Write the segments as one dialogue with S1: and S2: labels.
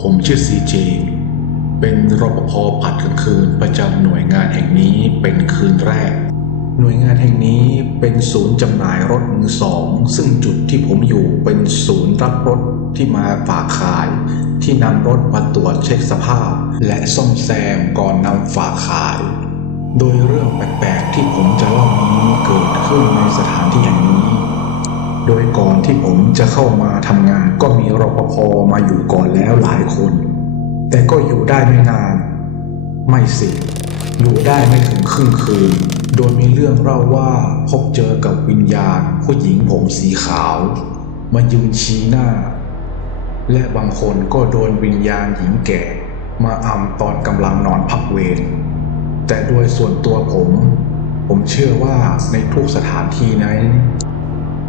S1: ผมชื่อซีเจ เป็นรปภผัดกลางคืนประจำหน่วยงานแห่งนี้เป็นคืนแรก หน่วยงานแห่งนี้เป็นศูนย์จำหน่ายรถมือสอง ซึ่งจุดที่ผมอยู่เป็นศูนย์รับรถที่มาฝากขาย ที่นำรถมาตรวจเช็คสภาพ และซ่อมแซมก่อนนำฝากขาย โดยเรื่องแปลกๆที่ผมจะเล่านี้เกิดขึ้นในสถานที่แห่งนี้ ที่ผมจะเข้ามาทำงานก็มีรปภมาอยู่ก่อนแล้วหลายคน แต่ก็อยู่ได้ไม่นาน ไม่สิอยู่ได้ไม่ถึงครึ่งคืน โดยมีเรื่องเล่าว่าพบเจอกับวิญญาณผู้หญิงผมสีขาว มายืนชี้หน้า และบางคนก็โดนวิญญาณหญิงแก่ มาอำตอนกำลังนอนพักเวรแต่โดยส่วนตัวผม ผมเชื่อว่าในทุกสถานที่นั้น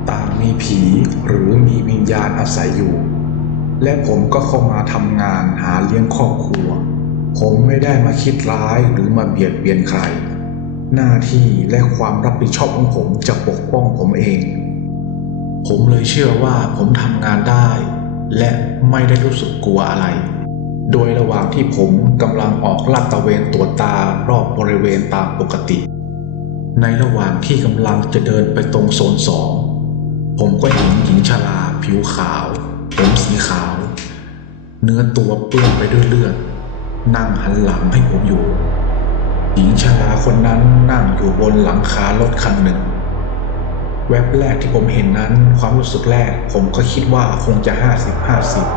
S1: ต่างมีผีหรือมีวิญญาณอาศัยอยู่ และผมก็เข้ามาทำงานหาเลี้ยงครอบครัว ผมไม่ได้มาคิดร้ายหรือมาเบียดเบียนใคร หน้าที่และความรับผิดชอบของผมจะปกป้องผมเอง ผมเลยเชื่อว่าผมทำงานได้ และไม่ได้รู้สึกกลัวอะไร โดยระหว่างที่ผมกำลังออกลาดตะเวนตรวจตารอบบริเวณตามปกติ ในระหว่างที่กำลังจะเดินไปตรงโซนสอง ผมก็เห็นหญิงชราผิวขาว ผมสีขาว เนื้อตัวเปื้อนไปด้วยเลือด นั่งหันหลังให้ผมอยู่ หญิงชราคนนั้นนั่งอยู่บนหลังคารถคันหนึ่ง แวบแรกที่ผมเห็นนั้นความรู้สึกแรก ผมก็คิดว่าคงจะห้าสิบห้าสิบ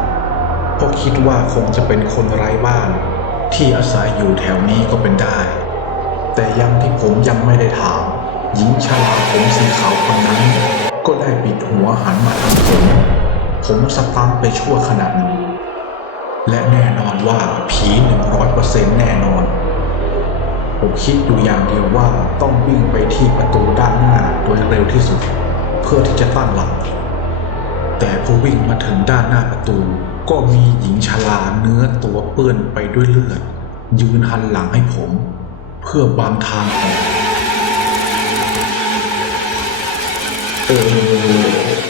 S1: เพราะคิดว่าคงจะเป็นคนไร้บ้าน ที่อาศัยอยู่แถวนี้ก็เป็นได้ แต่ยังที่ผมยังไม่ได้ถามหญิงชราผมสีขาวคนนั้น ก็ได้ปิดหัวหันมาทางผมผมสตันไปชั่วขณะหนึ่งและแน่นอนว่าผีหนึ่งร้อยเปอร์เซ็นต์แน่นอน ผมคิดอยู่อย่างเดียวว่าต้องวิ่งไปที่ประตูด้านหน้าโดยเร็วที่สุด เพื่อที่จะตั้งหลัก แต่พอวิ่งมาถึงด้านหน้าประตู ก็มีหญิงชราเนื้อตัวเปื้อนไปด้วยเลือด ยืนหันหลังให้ผม เพื่อบังทางออก เออ